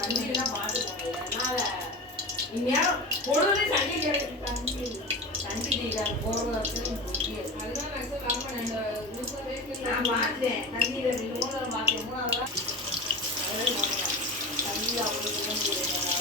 தண்ணியெல்லாம் பார்த்துக்கோங்க. அதனால இந்நேரம் பொழுது தண்ணி கிடைக்கும். தண்ணி போர்வை அதுதான் நான் பார்த்தேன். தண்ணியில் 3 பார்த்தேன். 3 தண்ணி அவ்வளோ வாங்க